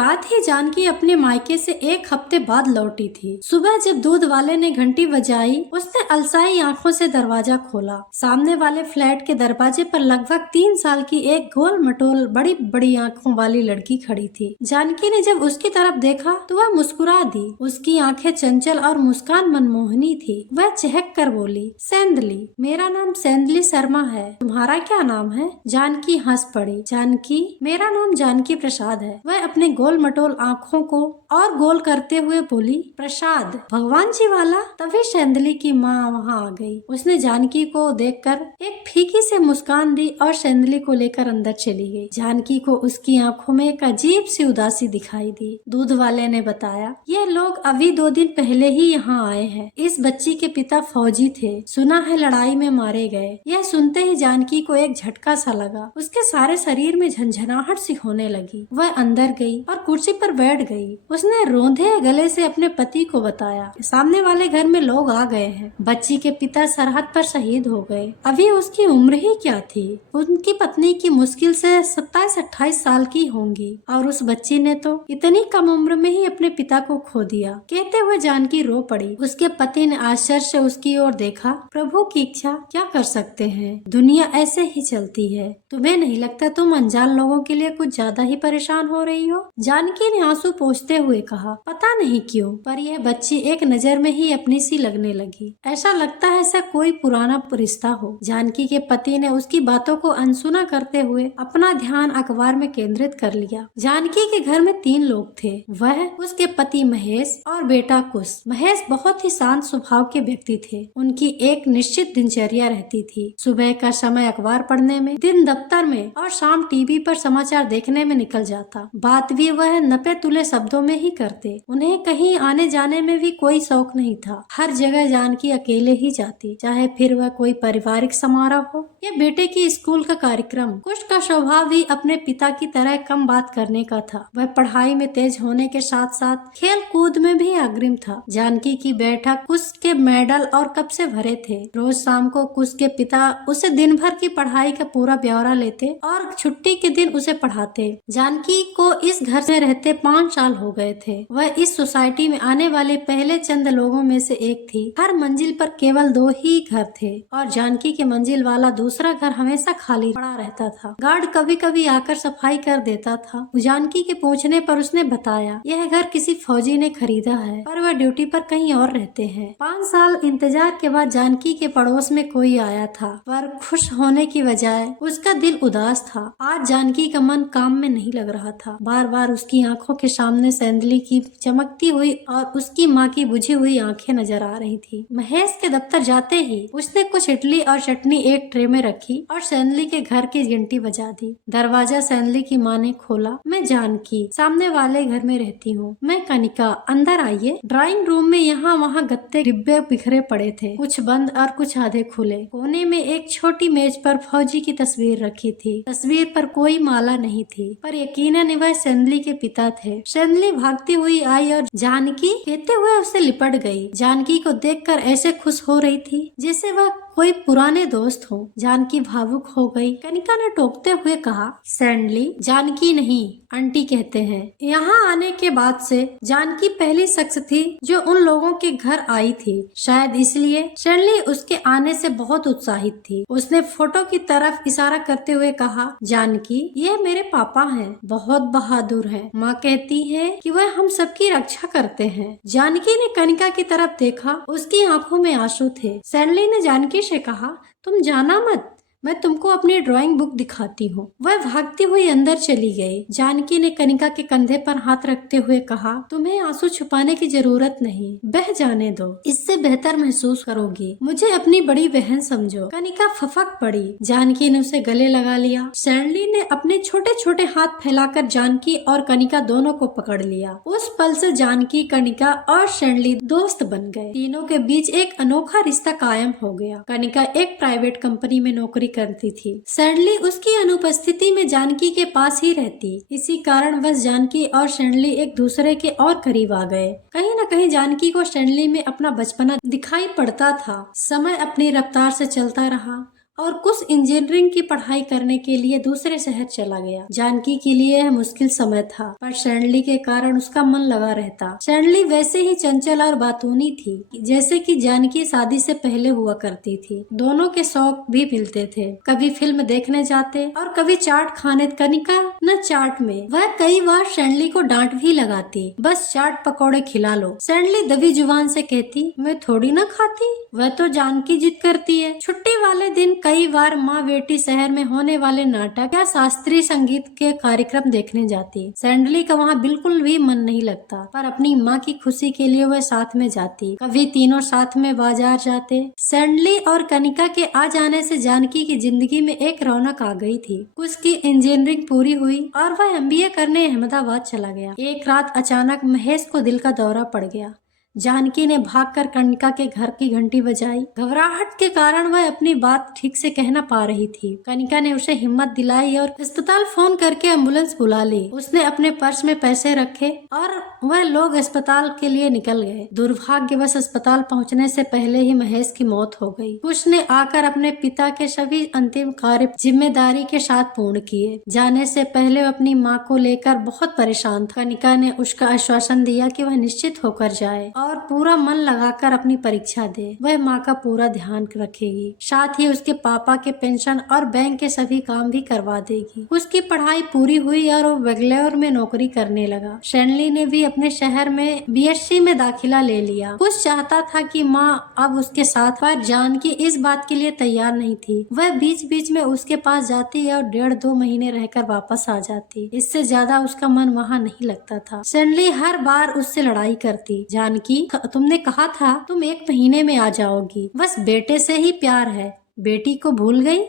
रात ही जानकी अपने मायके से 1 हफ्ते बाद लौटी थी। सुबह जब दूध वाले ने घंटी बजाई, उसने अलसाई आंखों से दरवाजा खोला। सामने वाले फ्लैट के दरवाजे पर लगभग 3 साल की एक गोल मटोल बड़ी बड़ी आंखों वाली लड़की खड़ी थी। जानकी ने जब उसकी तरफ देखा तो वह मुस्कुरा दी। उसकी आंखें चंचल और मुस्कान मनमोहनी थी। वह चहक कर बोली, सेंधली, मेरा नाम सेंधली शर्मा है, तुम्हारा क्या नाम है? जानकी हंस पड़ी। जानकी, मेरा नाम जानकी प्रसाद है। वह अपने गोल मटोल आंखों को और गोल करते हुए बोली, प्रसाद, भगवान जी वाला। तभी सेंधली की माँ वहाँ आ गई। उसने जानकी को देखकर एक फीकी से मुस्कान दी और सेंधली को लेकर अंदर चली गई। जानकी को उसकी आंखों में एक अजीब सी उदासी दिखाई दी। दूध वाले ने बताया, ये लोग अभी 2 दिन पहले ही यहाँ आए हैं। इस बच्ची के पिता फौजी थे, सुना है लड़ाई में मारे गए। यह सुनते ही जानकी को एक झटका सा लगा। उसके सारे शरीर में झंझनाहट सी होने लगी। वह अंदर गई और कुर्सी पर बैठ गई। उसने रोंधे गले से अपने पति को बताया, सामने वाले घर में लोग आ गए हैं। बच्ची के पिता सरहद पर शहीद हो गए। अभी उसकी उम्र ही क्या थी। उनकी पत्नी की मुश्किल से 27-28 साल की होंगी और उस बच्ची ने तो इतनी कम उम्र में ही अपने पिता को खो दिया। कहते हुए जानकी रो पड़ी। उसके पति ने आश्चर्य से उसकी ओर देखा। प्रभु की इच्छा, क्या कर सकते हैं, दुनिया ऐसे ही चलती है। तुम्हें नहीं लगता तुम अनजान लोगों के लिए कुछ ज्यादा ही परेशान हो रही हो? जानकी ने आंसू पोंछते हुए कहा, पता नहीं क्यों, पर यह बच्ची एक नजर में ही अपनी सी लगने लगी। ऐसा लगता है ऐसा कोई पुराना रिश्ता हो। जानकी के पति ने उसकी बातों को अनसुना करते हुए अपना ध्यान अखबार में केंद्रित कर लिया। जानकी के घर में 3 लोग थे, वह, उसके पति महेश और बेटा कुश। महेश बहुत ही शांत स्वभाव के व्यक्ति थे। उनकी एक निश्चित दिनचर्या रहती थी। सुबह का समय अखबार पढ़ने में, दिन दफ्तर में और शाम टीवी पर समाचार देखने में निकल जाता। बात भी वह नपे तुले शब्दों में ही करते। उन्हें कहीं आने जाने में भी कोई शौक नहीं था। हर जगह जानकी अकेले ही जाती, चाहे फिर वह कोई पारिवारिक समारोह हो या बेटे की स्कूल का कार्यक्रम। कुश का स्वभाव भी अपने पिता की तरह कम बात करने का था। वह पढ़ाई में तेज होने के साथ साथ खेल कूद में भी अग्रिम था। जानकी की बैठक कुश के मेडल और कप से भरे थे। रोज शाम को कुश के पिता उसे दिन भर की पढ़ाई का पूरा ब्यौरा लेते और छुट्टी के दिन उसे पढ़ाते। जानकी को इस घर में रहते 5 साल हो गए थे। वह इस सोसाइटी में आने वाले पहले चंद लोगों में से एक थी। हर मंजिल पर केवल 2 ही घर थे और जानकी के मंजिल वाला दूसरा घर हमेशा खाली पड़ा रहता था। गार्ड कभी कभी आकर सफाई कर देता था। जानकी के पूछने पर उसने बताया, यह घर किसी फौजी ने खरीदा है, पर वह ड्यूटी पर कहीं और रहते हैं। 5 साल इंतजार के बाद जानकी के पड़ोस में कोई आया था, पर खुश होने की बजाय उसका दिल उदास था। आज जानकी का मन काम में नहीं लग रहा था। बार बार उसकी आंखों के सामने सेंधली की चमकती हुई और उसकी माँ की बुझी हुई आंखें नजर आ रही थी। महेश के दफ्तर जाते ही उसने कुछ इडली और चटनी एक ट्रे में रखी और सेंधली के घर की घंटी बजा दी। दरवाजा सेंधली की माँ ने खोला। मैं जानकी, सामने वाले घर में रहती हूँ। मैं कनिका, अंदर आइए। ड्राइंग रूम में यहाँ वहाँ गत्ते डिब्बे बिखरे पड़े थे, कुछ बंद और कुछ आधे खुले। कोने में एक छोटी मेज पर फौजी की तस्वीर रखी थी। तस्वीर पर कोई माला नहीं थी, पर यकीनन वह सेंधली के पिता थे। सेंधली भागती हुई आई और जानकी कहते हुए उससे लिपट गई। जानकी को देखकर ऐसे खुश हो रही थी जैसे वह कोई पुराने दोस्त हो। जानकी भावुक हो गई। कनिका ने टोकते हुए कहा, सेंधली, जानकी नहीं, आंटी कहते हैं। यहाँ आने के बाद से जानकी पहली शख्स थी जो उन लोगों के घर आई थी। शायद इसलिए सेंधली उसके आने से बहुत उत्साहित थी। उसने फोटो की तरफ इशारा करते हुए कहा, जानकी, ये मेरे पापा हैं, बहुत बहादुर हैं। माँ कहती है कि वह हम सबकी रक्षा करते हैं। जानकी ने कनिका की तरफ देखा। उसकी आंखों में आंसू थे। सेंधली ने जानकी से कहा, तुम जाना मत, मैं तुमको अपनी ड्राइंग बुक दिखाती हूँ। वह भागती हुई अंदर चली गई। जानकी ने कनिका के कंधे पर हाथ रखते हुए कहा, तुम्हें आंसू छुपाने की जरूरत नहीं, बह जाने दो, इससे बेहतर महसूस करोगी। मुझे अपनी बड़ी बहन समझो। कनिका फफक पड़ी। जानकी ने उसे गले लगा लिया। सेंधली ने अपने छोटे छोटे हाथ फैलाकर जानकी और कनिका दोनों को पकड़ लिया। उस पल से जानकी, कनिका और सेंधली दोस्त बन गए। तीनों के बीच एक अनोखा रिश्ता कायम हो गया। कनिका एक प्राइवेट कंपनी में नौकरी करती थी। सेंधली उसकी अनुपस्थिति में जानकी के पास ही रहती। इसी कारण बस जानकी और सेंधली एक दूसरे के और करीब आ गए। कहीं न कहीं जानकी को सेंधली में अपना बचपना दिखाई पड़ता था। समय अपनी रफ्तार से चलता रहा और कुछ इंजीनियरिंग की पढ़ाई करने के लिए दूसरे शहर चला गया। जानकी के लिए यह मुश्किल समय था, पर सैंडली के कारण उसका मन लगा रहता। सैंडली वैसे ही चंचल और बातूनी थी जैसे कि जानकी शादी से पहले हुआ करती थी। दोनों के शौक भी मिलते थे, कभी फिल्म देखने जाते और कभी चाट खाने। कनिका न चाट में वह कई बार सैंडली को डांट भी लगाती, बस चाट पकौड़े खिला लो। सैंडली दबी जुबान से कहती, मैं थोड़ी ना खाती। वह तो जानकी जिद करती है। छुट्टी वाले दिन कई बार माँ बेटी शहर में होने वाले नाटक या शास्त्रीय संगीत के कार्यक्रम देखने जाती। सैंडली का वहाँ बिल्कुल भी मन नहीं लगता, पर अपनी माँ की खुशी के लिए वह साथ में जाती। कभी तीनों साथ में बाजार जाते। सैंडली और कनिका के आ जाने से जानकी की जिंदगी में एक रौनक आ गई थी। उसकी इंजीनियरिंग पूरी हुई और वह MBA करने अहमदाबाद चला गया। एक रात अचानक महेश को दिल का दौरा पड़ गया। जानकी ने भागकर कनिका के घर की घंटी बजाई। घबराहट के कारण वह अपनी बात ठीक से कह न पा रही थी। कनिका ने उसे हिम्मत दिलाई और अस्पताल फोन करके एम्बुलेंस बुला ली। उसने अपने पर्स में पैसे रखे और वह लोग अस्पताल के लिए निकल गए। दुर्भाग्यवश अस्पताल पहुंचने से पहले ही महेश की मौत हो गई। उसने आकर अपने पिता के सभी अंतिम कार्य जिम्मेदारी के साथ पूर्ण किए। जाने से पहले अपनी माँ को लेकर बहुत परेशान था। कनिका ने उसका आश्वासन दिया कि वह निश्चित होकर जाए और पूरा मन लगाकर अपनी परीक्षा दे। वह माँ का पूरा ध्यान रखेगी, साथ ही उसके पापा के पेंशन और बैंक के सभी काम भी करवा देगी। उसकी पढ़ाई पूरी हुई और वो बेंगलोर में नौकरी करने लगा। सैंडली ने भी अपने शहर में BSc में दाखिला ले लिया। कुछ चाहता था कि माँ अब उसके साथ, पर जानकी इस बात के लिए तैयार नहीं थी। वह बीच बीच में उसके पास जाती और 1.5-2 महीने रहकर वापस आ जाती। इससे ज्यादा उसका मन वहाँ नहीं लगता था। सैंडली हर बार उससे लड़ाई करती। जानकी, तुमने कहा था तुम 1 महीने में आ जाओगी, बस बेटे से ही प्यार है, बेटी को भूल गई।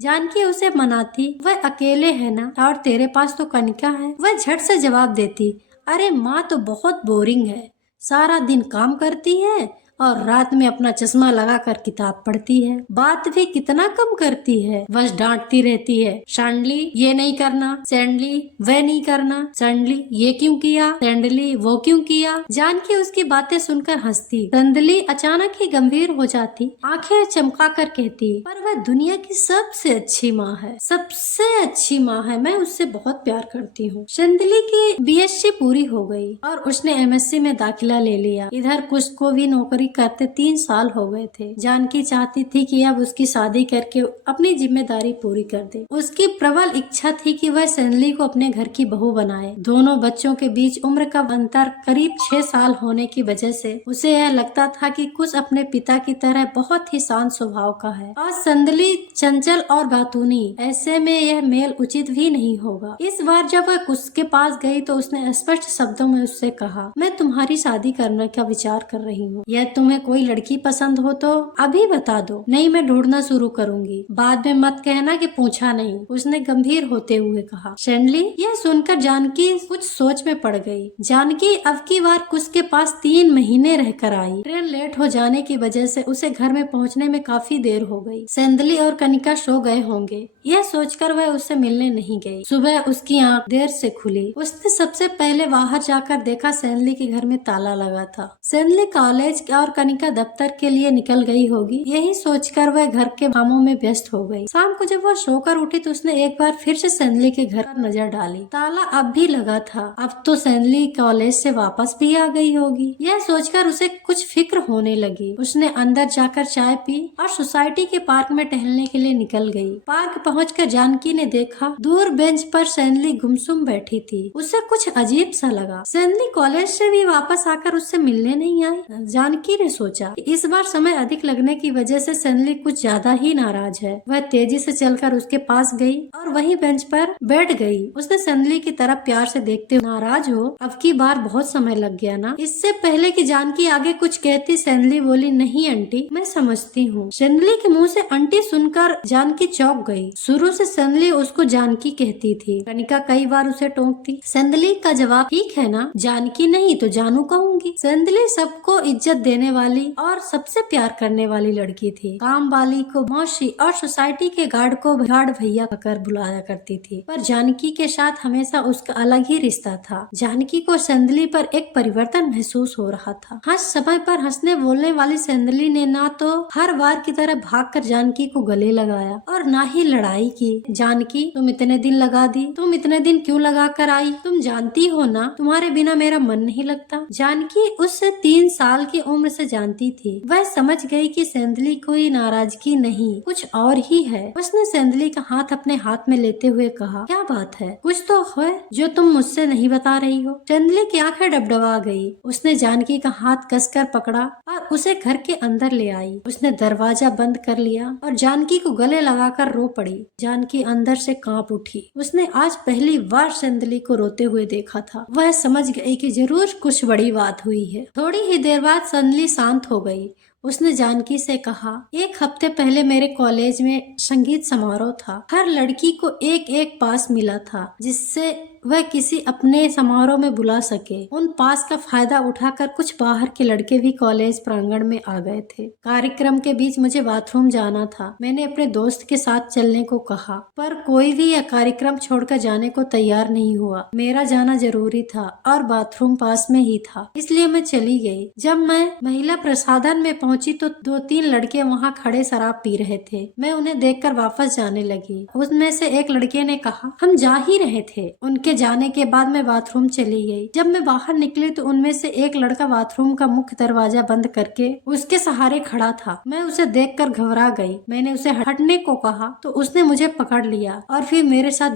जानकी उसे मनाती, वह अकेले है ना, और तेरे पास तो कनिका है। वह झट से जवाब देती, अरे माँ तो बहुत बोरिंग है, सारा दिन काम करती है और रात में अपना चश्मा लगाकर किताब पढ़ती है, बात भी कितना कम करती है, बस डांटती रहती है। सैंडली ये नहीं करना, सैंडली वह नहीं करना, सैंडली ये क्यों किया, सैंडली वो क्यों किया। जानकी उसकी बातें सुनकर हंसती। सैंडली अचानक ही गंभीर हो जाती, आंखें चमका कर कहती, पर वह दुनिया की सबसे अच्छी माँ है, सबसे अच्छी माँ है, मैं उससे बहुत प्यार करती हूँ। सैंडली की BSc पूरी हो गई और उसने MSc में दाखिला ले लिया। इधर कुछ को भी नौकरी करते 3 साल हो गए थे। जानकी चाहती थी कि अब उसकी शादी करके अपनी जिम्मेदारी पूरी कर दे। उसकी प्रबल इच्छा थी कि वह सैंडली को अपने घर की बहू बनाए। दोनों बच्चों के बीच उम्र का अंतर करीब 6 साल होने की वजह से उसे यह लगता था कि कुछ अपने पिता की तरह बहुत ही शांत स्वभाव का है और सैंडली चंचल और बातूनी। ऐसे में यह मेल उचित भी नहीं होगा। इस बार जब वह उसके पास गई तो उसने स्पष्ट शब्दों में उससे कहा, मैं तुम्हारी शादी करने का विचार कर रही हूँ। यह तुम्हें कोई लड़की पसंद हो तो अभी बता दो, नहीं मैं ढूंढना शुरू करूंगी, बाद में मत कहना कि पूछा नहीं, उसने गंभीर होते हुए कहा। सैंडली यह सुनकर जानकी कुछ सोच में पड़ गई। जानकी अब की बार कुछ के पास 3 महीने रहकर आई। ट्रेन लेट हो जाने की वजह से उसे घर में पहुंचने में काफी देर हो गई। सैंडली और कनिका सो गए होंगे, यह सोचकर वह उससे मिलने नहीं गई। सुबह उसकी आंख देर से खुली। उसने सबसे पहले बाहर जाकर देखा सैंडली के घर में ताला लगा था। सैंडली कॉलेज और कनिका दफ्तर के लिए निकल गई होगी, यही सोचकर वह घर के कामों में व्यस्त हो गई। शाम को जब वह सोकर उठी तो उसने एक बार फिर से सैंडली के घर पर नजर डाली। ताला अब भी लगा था। अब तो सैंडली कॉलेज से वापस भी आ गई होगी, यह सोचकर उसे कुछ फिक्र होने लगी। उसने अंदर जाकर चाय पी और सोसाइटी के पार्क में टहलने के लिए निकल गई। पार्क पहुंचकर जानकी ने देखा दूर बेंच पर सैंडली गुमसुम बैठी थी। उसे कुछ अजीब सा लगा। सैंडली कॉलेज से भी वापस आकर उससे मिलने नहीं आई। जानकी ने सोचा कि इस बार समय अधिक लगने की वजह से सैंडली कुछ ज्यादा ही नाराज है। वह तेजी से चलकर उसके पास गई और वहीं बेंच पर बैठ गई। उसने सैंडली की तरफ प्यार से देखते हुए, नाराज हो, अब की बार बहुत समय लग गया ना। इससे पहले कि जानकी आगे कुछ कहती सैंडली बोली, नहीं आंटी मैं समझती हूँ। सैंडली के मुँह से आंटी सुनकर जानकी चौंक गई। शुरू से सैंडली उसको जानकी कहती थी। कनिका कई बार उसे टोकती। सैंडली का जवाब, ठीक है ना, जानकी नहीं तो जानू कहूंगी। सैंडली सबको इज्जत देने देने वाली और सबसे प्यार करने वाली लड़की थी। काम वाली को मौसी और सोसाइटी के गार्ड को गार्ड भैया कहकर बुलाया करती थी, पर जानकी के साथ हमेशा उसका अलग ही रिश्ता था। जानकी को सेंदली पर एक परिवर्तन महसूस हो रहा था। हर समय पर हंसने बोलने वाली सेंदली ने ना तो हर बार की तरह भागकर जानकी को गले लगाया और ना ही लड़ाई की। जानकी, तुम इतने दिन लगा दी, तुम इतने दिन क्यों लगा कर आई? तुम जानती हो ना तुम्हारे बिना मेरा मन नहीं लगता। जानकी उससे 3 साल की उम्र से जानती थी। वह समझ गई कि सेंदली कोई नाराजगी नहीं, कुछ और ही है। उसने सेंदली का हाथ अपने हाथ में लेते हुए कहा, क्या बात है? कुछ तो है जो तुम मुझसे नहीं बता रही हो। सेंदली की आंखें डबडबा गई। उसने जानकी का हाथ कसकर पकड़ा और उसे घर के अंदर ले आई। उसने दरवाजा बंद कर लिया और जानकी को गले लगाकर रो पड़ी। जानकी अंदर से कांप उठी। उसने आज पहली बार सेंदली को रोते हुए देखा था। वह समझ गई कि जरूर कुछ बड़ी बात हुई है। थोड़ी ही देर बाद सेंदली शांत हो गई। उसने जानकी से कहा, 1 हफ्ते पहले मेरे कॉलेज में संगीत समारोह था। हर लड़की को एक एक पास मिला था जिससे वह किसी अपने समारोह में बुला सके। उन पास का फायदा उठाकर कुछ बाहर के लड़के भी कॉलेज प्रांगण में आ गए थे। कार्यक्रम के बीच मुझे बाथरूम जाना था। मैंने अपने दोस्त के साथ चलने को कहा, पर कोई भी यह कार्यक्रम छोड़कर जाने को तैयार नहीं हुआ। मेरा जाना जरूरी था और बाथरूम पास में ही था, इसलिए मैं चली गई। जब मैं महिला प्रसाधन में पहुंची तो 2-3 लड़के वहाँ खड़े शराब पी रहे थे। मैं उन्हें देखकर वापस जाने लगी। उसमें से एक लड़के ने कहा, हम जा ही रहे थे। उनके जाने के बाद मैं बाथरूम चली गई। जब मैं बाहर निकली तो उनमें से एक लड़का बाथरूम का मुख्य दरवाजा बंद करके उसके सहारे खड़ा था। मैं उसे देखकर घबरा गई। मैंने उसे हटने को कहा तो उसने मुझे पकड़ लिया और फिर मेरे साथ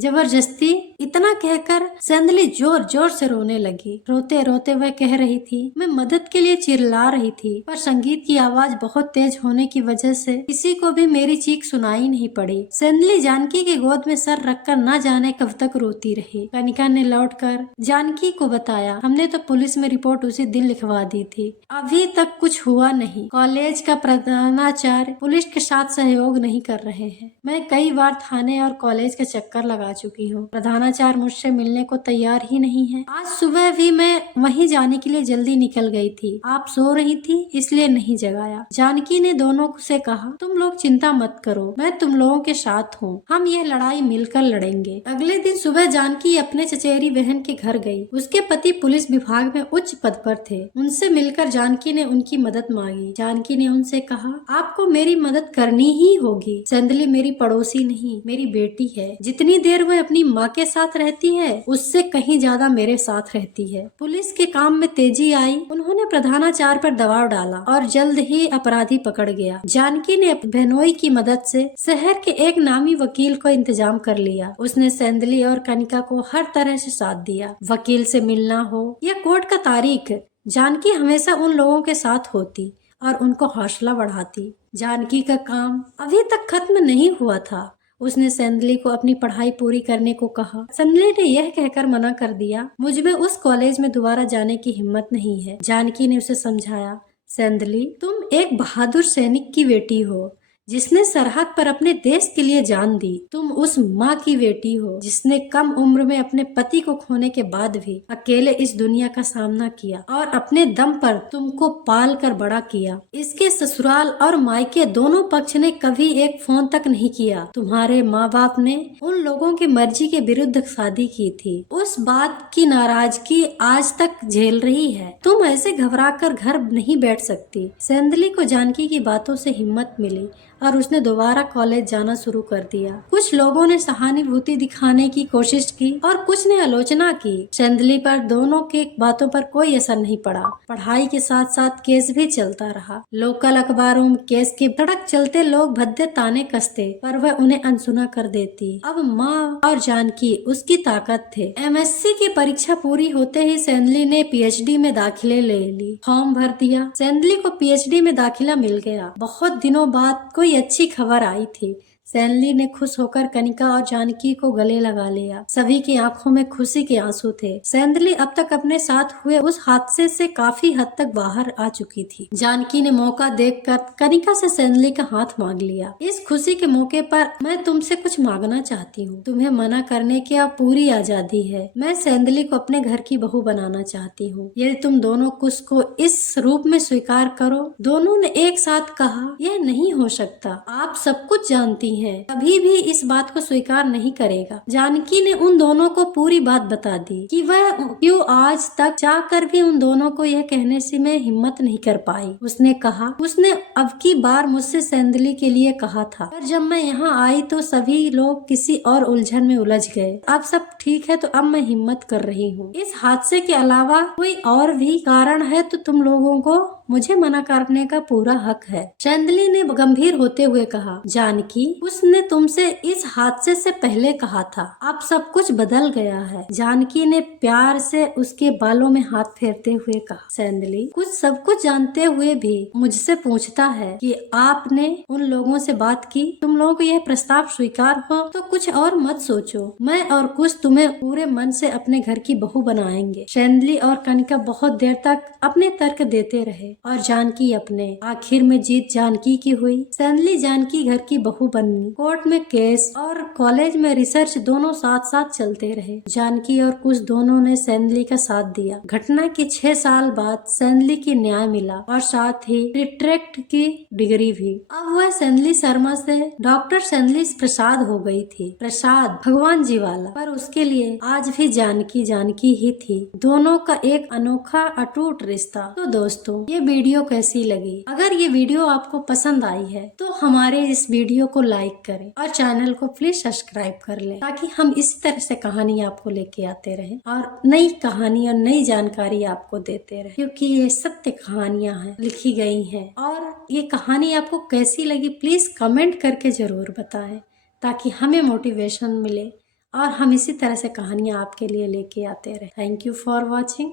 जबरदस्ती इतना कहकर सेंदली जोर जोर से रोने लगी। रोते रोते वह कह रही थी, मैं मदद के लिए चिल्ला रही थी, पर संगीत की आवाज बहुत तेज होने की वजह से किसी को भी मेरी चीख सुनाई नहीं पड़ी। सेंदली जानकी के गोद में सर रखकर न जाने कब तक रोती रही। कनिका ने लौटकर जानकी को बताया, हमने तो पुलिस में रिपोर्ट उसी दिन लिखवा दी थी। अभी तक कुछ हुआ नहीं। कॉलेज का प्रधानाचार्य पुलिस के साथ सहयोग नहीं कर रहे हैं। मैं कई बार थाने और कॉलेज का चक्कर लगा चुकी हूँ। प्रधानाचार्य मुझसे मिलने को तैयार ही नहीं है। आज सुबह भी मैं वहीं जाने के लिए जल्दी निकल गई थी। आप सो रही थी इसलिए नहीं जगाया। जानकी ने दोनों से कहा, तुम लोग चिंता मत करो, मैं तुम लोगों के साथ हूँ। हम यह लड़ाई मिलकर लड़ेंगे। अगले दिन सुबह जानकी अपने चचेरी बहन के घर गई। उसके पति पुलिस विभाग में उच्च पद पर थे। उनसे मिलकर जानकी ने उनकी मदद मांगी। जानकी ने उनसे कहा, आपको मेरी मदद करनी ही होगी। सेंदली मेरी पड़ोसी नहीं, मेरी बेटी है। जितनी देर वह अपनी माँ के साथ रहती है उससे कहीं ज्यादा मेरे साथ रहती है। पुलिस के काम में तेजी आई। उन्होंने प्रधानाचार्य पर दबाव डाला और जल्द ही अपराधी पकड़ गया। जानकी ने बहनोई की मदद से शहर के एक नामी वकील को इंतजाम कर लिया। उसने सेंदली और कनिका को हर तरह से साथ दिया। वकील से मिलना हो या कोर्ट का तारीख, जानकी हमेशा उन लोगों के साथ होती और उनको हौसला बढ़ाती। जानकी का काम अभी तक खत्म नहीं हुआ था। उसने सेंदली को अपनी पढ़ाई पूरी करने को कहा। सेंदली ने यह कहकर मना कर दिया, मुझमें उस कॉलेज में दोबारा जाने की हिम्मत नहीं है। जानकी ने उसे समझाया, सेंदली, तुम एक बहादुर सैनिक की बेटी हो जिसने सरहद पर अपने देश के लिए जान दी। तुम उस माँ की बेटी हो जिसने कम उम्र में अपने पति को खोने के बाद भी अकेले इस दुनिया का सामना किया और अपने दम पर तुमको पाल कर बड़ा किया। इसके ससुराल और मायके दोनों पक्ष ने कभी एक फोन तक नहीं किया। तुम्हारे माँ बाप ने उन लोगों की मर्जी के विरुद्ध शादी की थी। उस बात की नाराजगी आज तक झेल रही है। तुम ऐसे घबरा कर घर नहीं बैठ सकती। सेंदली को जानकी की बातों से हिम्मत मिली और उसने दोबारा कॉलेज जाना शुरू कर दिया। कुछ लोगों ने सहानुभूति दिखाने की कोशिश की और कुछ ने आलोचना की। सेंदली पर दोनों के बातों पर कोई असर नहीं पड़ा। पढ़ाई के साथ साथ केस भी चलता रहा। लोकल अखबारों में केस के सड़क चलते लोग भद्दे ताने कसते, पर वह उन्हें अनसुना कर देती। अब माँ और जानकी उसकी ताकत थे। MSc की परीक्षा पूरी होते ही सेंदली ने PhD में दाखिले ले ली। फॉर्म भर दिया। सेंदली को PhD में दाखिला मिल गया। बहुत दिनों बाद कोई अच्छी खबर आई थी। सैनली ने खुश होकर कनिका और जानकी को गले लगा लिया। सभी की आंखों में खुशी के आंसू थे। सैनली अब तक अपने साथ हुए उस हादसे से काफी हद तक बाहर आ चुकी थी। जानकी ने मौका देखकर कनिका से सैनली का हाथ मांग लिया। इस खुशी के मौके पर मैं तुमसे कुछ मांगना चाहती हूँ। तुम्हें मना करने की अब पूरी आजादी है। मैं सैनली को अपने घर की बहू बनाना चाहती हूँ। यदि तुम दोनों कुश को इस रूप में स्वीकार करो। दोनों ने एक साथ कहा, यह नहीं हो सकता। आप सब कुछ जानती हैं, कभी भी इस बात को स्वीकार नहीं करेगा। जानकी ने उन दोनों को पूरी बात बता दी कि वह क्यों आज तक चाहकर भी उन दोनों को यह कहने से मैं हिम्मत नहीं कर पाई। उसने कहा, उसने अब की बार मुझसे सैनली के लिए कहा था, पर जब मैं यहाँ आई तो सभी लोग किसी और उलझन में उलझ गए। अब सब ठीक है तो अब मैं हिम्मत कर रही हूँ। इस हादसे के अलावा कोई और भी कारण है तो तुम लोगों को मुझे मना करने का पूरा हक है। सैनली ने गंभीर होते हुए कहा, जानकी, उसने तुमसे इस हादसे से पहले कहा था। अब सब कुछ बदल गया है। जानकी ने प्यार से उसके बालों में हाथ फेरते हुए कहा, सैनली कुछ सब कुछ जानते हुए भी मुझसे पूछता है कि आपने उन लोगों से बात की। तुम लोगों को यह प्रस्ताव स्वीकार हो तो कुछ और मत सोचो। मैं और कुछ तुम्हें पूरे मन से अपने घर की बहू बनाएंगे। सैनली और कनिका बहुत देर तक अपने तर्क देते रहे और जानकी अपने। आखिर में जीत जानकी की हुई। सैनली जानकी घर की बहू बनी। कोर्ट में केस और कॉलेज में रिसर्च दोनों साथ साथ चलते रहे। जानकी और कुश दोनों ने सैनली का साथ दिया। घटना के 6 साल बाद सैनली की न्याय मिला और साथ ही रिट्रैक्ट की डिग्री भी। अब वह सैनली शर्मा से डॉक्टर सैनली प्रसाद हो गई थी। प्रसाद भगवान जी वाला, पर उसके लिए आज भी जानकी जानकी ही थी। दोनों का एक अनोखा अटूट रिश्ता। तो दोस्तों, ये वीडियो कैसी लगी? अगर ये वीडियो आपको पसंद आई है तो हमारे इस वीडियो को लाइक करें और चैनल को प्लीज सब्सक्राइब कर लें, ताकि हम इसी तरह से कहानी आपको लेके आते रहें और नई कहानी और नई जानकारी आपको देते रहें, क्योंकि ये सत्य कहानियां हैं, लिखी गई हैं। और ये कहानी आपको कैसी लगी प्लीज कमेंट करके जरूर बताएं, ताकि हमें मोटिवेशन मिले और हम इसी तरह से कहानियां आपके लिए लेके आते रहें। Thank you for watching.